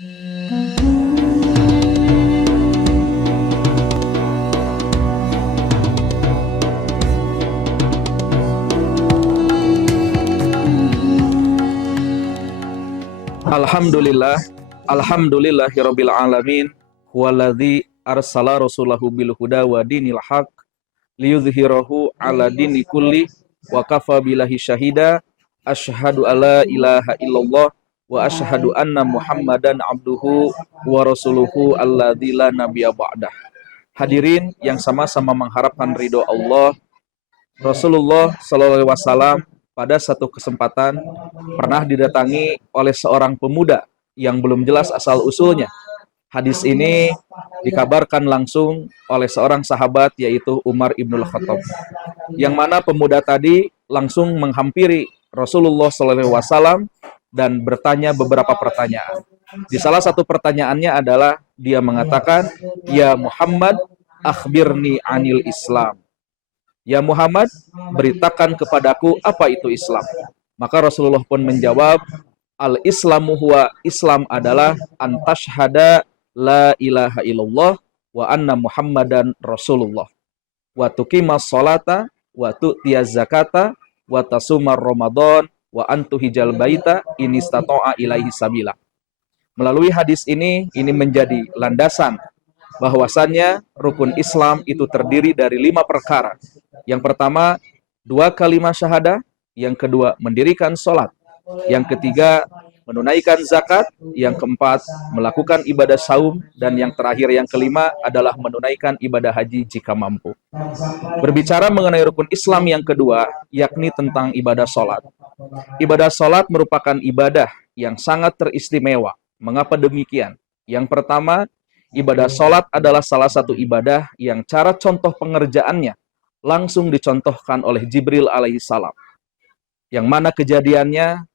Alhamdulillah, alhamdulillahirabbil alamin, waladzi arsala rasulahu bil huda wa dinil haq liyudhhirahu ala dini kulli wa kafa billahi syahida. Asyhadu alla ilaha illallah wa asyhadu anna Muhammadan abduhu wa rasuluhu alladzi la nabiyya ba'dah. Hadirin yang sama-sama mengharapkan ridho Allah, Rasulullah sallallahu alaihi wasallam pada satu kesempatan pernah didatangi oleh seorang pemuda yang belum jelas asal-usulnya. Hadis ini dikabarkan langsung oleh seorang sahabat, yaitu Umar ibnul Khattab, yang mana pemuda tadi langsung menghampiri Rasulullah SAW dan bertanya beberapa pertanyaan. Di salah satu pertanyaannya adalah dia mengatakan, "Ya Muhammad, akhbirni anil Islam." Ya Muhammad, beritakan kepadaku apa itu Islam. Maka Rasulullah pun menjawab, Al-Islamu huwa, Islam adalah antashhada la ilaha illallah wa anna Muhammadan Rasulullah wa tuqimas sholata wa tu'tiyaz zakata wa tasumar Ramadan wa antuhijal baita in istata'a ilaihi sabila. Melalui hadis ini menjadi landasan bahwasannya rukun Islam itu terdiri dari 5 perkara. Yang pertama, 2 kalimat syahadah. Yang kedua, mendirikan sholat. Yang ketiga, menunaikan zakat. Yang keempat, melakukan ibadah saum. Dan yang terakhir, yang kelima adalah menunaikan ibadah haji jika mampu. Berbicara mengenai rukun Islam yang kedua, yakni tentang ibadah sholat. Ibadah sholat merupakan ibadah yang sangat teristimewa. Mengapa demikian? Yang pertama, ibadah sholat adalah salah satu ibadah yang cara contoh pengerjaannya langsung dicontohkan oleh Jibril alaihissalam. Yang mana kejadiannya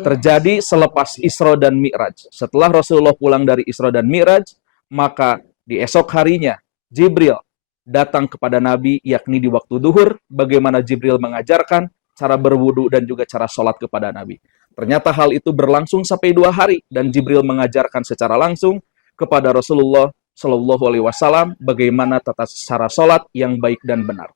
terjadi selepas Isra dan Mi'raj. Setelah Rasulullah pulang dari Isra dan Mi'raj, maka di esok harinya Jibril datang kepada Nabi, yakni di waktu duhur, bagaimana Jibril mengajarkan cara berwudu dan juga cara sholat kepada Nabi. Ternyata hal itu berlangsung sampai 2 hari, dan Jibril mengajarkan secara langsung kepada Rasulullah Shallallahu Alaihi Wasallam bagaimana tata cara sholat yang baik dan benar.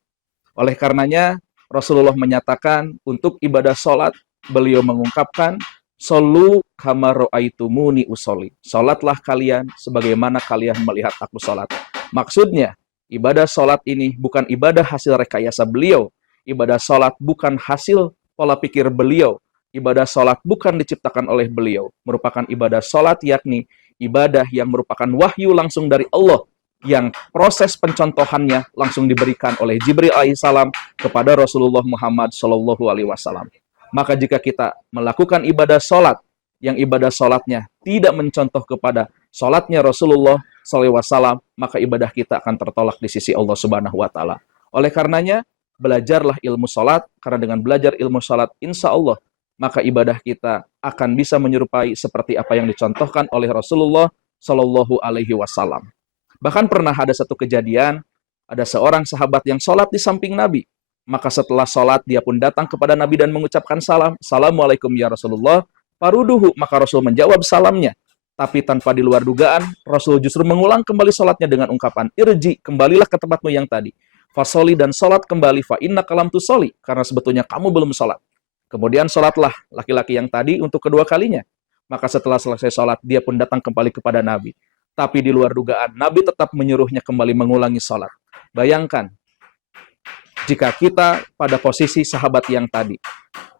Oleh karenanya Rasulullah menyatakan untuk ibadah sholat, beliau mengungkapkan, "Shollu kama ra'aitumuni usolli." Sholatlah kalian sebagaimana kalian melihat aku sholat. Maksudnya, ibadah sholat ini bukan ibadah hasil rekayasa beliau. Ibadah sholat bukan hasil pola pikir beliau. Ibadah sholat bukan diciptakan oleh beliau. Merupakan ibadah sholat yakni ibadah yang merupakan wahyu langsung dari Allah, yang proses pencontohannya langsung diberikan oleh Jibril alaihissalam kepada Rasulullah Muhammad Shallallahu Alaihi Wasallam. Maka jika kita melakukan ibadah sholat, yang ibadah sholatnya tidak mencontoh kepada sholatnya Rasulullah Shallallahu Alaihi Wasallam, maka ibadah kita akan tertolak di sisi Allah Subhanahu Wa Taala. Oleh karenanya, belajarlah ilmu sholat, karena dengan belajar ilmu sholat, insya Allah, maka ibadah kita akan bisa menyerupai seperti apa yang dicontohkan oleh Rasulullah Shallallahu Alaihi Wasallam. Bahkan pernah ada satu kejadian, ada seorang sahabat yang sholat di samping Nabi. Maka setelah sholat, dia pun datang kepada Nabi dan mengucapkan salam. Assalamualaikum ya Rasulullah. Paruduhu, maka Rasul menjawab salamnya. Tapi tanpa di luar dugaan, Rasul justru mengulang kembali sholatnya dengan ungkapan, Irji, kembalilah ke tempatmu yang tadi. Fasoli, dan sholat kembali. Fa inna kalam tu soli, karena sebetulnya kamu belum sholat. Kemudian sholatlah laki-laki yang tadi untuk kedua kalinya. Maka setelah selesai sholat, dia pun datang kembali kepada Nabi. Tapi di luar dugaan, Nabi tetap menyuruhnya kembali mengulangi sholat. Bayangkan, jika kita pada posisi sahabat yang tadi,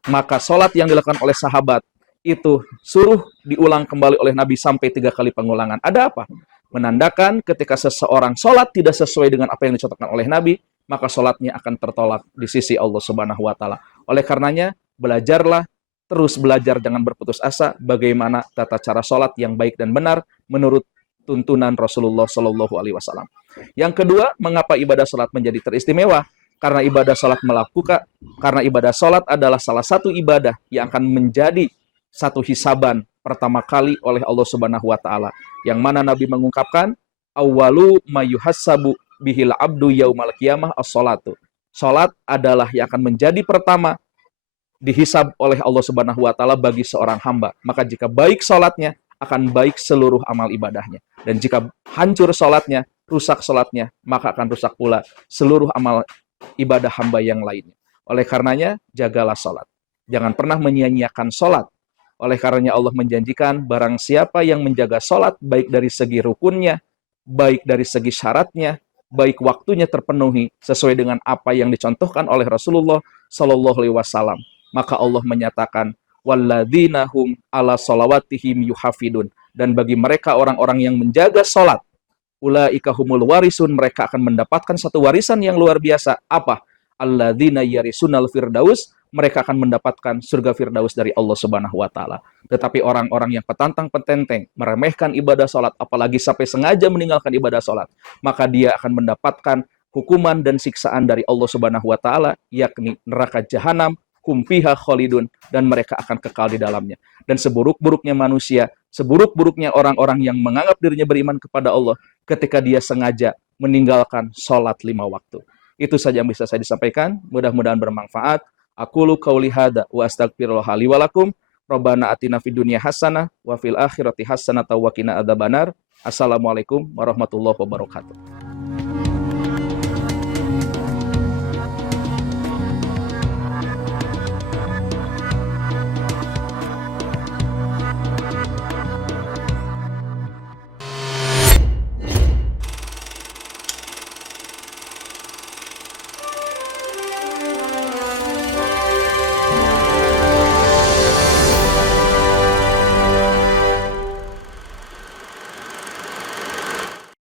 maka sholat yang dilakukan oleh sahabat itu suruh diulang kembali oleh Nabi sampai 3 kali pengulangan. Ada apa? Menandakan ketika seseorang sholat tidak sesuai dengan apa yang dicontohkan oleh Nabi, maka sholatnya akan tertolak di sisi Allah Subhanahu Wa Taala. Oleh karenanya, belajarlah, terus belajar, jangan berputus asa bagaimana tata cara sholat yang baik dan benar menurut tuntunan Rasulullah Shallallahu Alaihi Wasallam. Yang kedua, mengapa ibadah sholat menjadi teristimewa? Karena ibadah sholat adalah salah satu ibadah yang akan menjadi satu hisaban pertama kali oleh Allah Subhanahu Wa Taala. Yang mana Nabi mengungkapkan, awwalu mayuhassabu bihil abdu yaumal qiyamah as-sholatu. Sholat adalah yang akan menjadi pertama dihisab oleh Allah Subhanahu Wa Taala bagi seorang hamba. Maka jika baik sholatnya, akan baik seluruh amal ibadahnya. Dan jika hancur sholatnya, rusak sholatnya, maka akan rusak pula seluruh amal ibadah hamba yang lainnya. Oleh karenanya, jagalah sholat. Jangan pernah menyia-nyiakan sholat. Oleh karenanya Allah menjanjikan, barang siapa yang menjaga sholat, baik dari segi rukunnya, baik dari segi syaratnya, baik waktunya terpenuhi sesuai dengan apa yang dicontohkan oleh Rasulullah Shallallahu Alaihi Wasallam, maka Allah menyatakan walladzina hum ala sholawatihim yuhafidun, dan bagi mereka orang-orang yang menjaga sholat, ulaika humul warisun, mereka akan mendapatkan satu warisan yang luar biasa. Apa? Alladzina yarisunal firdaus, mereka akan mendapatkan surga firdaus dari Allah Subhanahu wa taala. Tetapi orang-orang yang petantang petenteng, meremehkan ibadah salat, apalagi sampai sengaja meninggalkan ibadah salat, maka dia akan mendapatkan hukuman dan siksaan dari Allah Subhanahu wa taala, yakni neraka jahanam, hum fiha khalidun, dan mereka akan kekal di dalamnya. Dan seburuk-buruknya manusia, seburuk-buruknya orang-orang yang menganggap dirinya beriman kepada Allah, ketika dia sengaja meninggalkan sholat 5 waktu. Itu saja yang bisa saya disampaikan. Mudah-mudahan bermanfaat. Aqulu qauli hadza wa astaghfirullah li wa lakum. Rabbana atina fid dunya hasanah wa fil akhirati hasanah wa qina adzabannar. Assalamualaikum warahmatullahi wabarakatuh.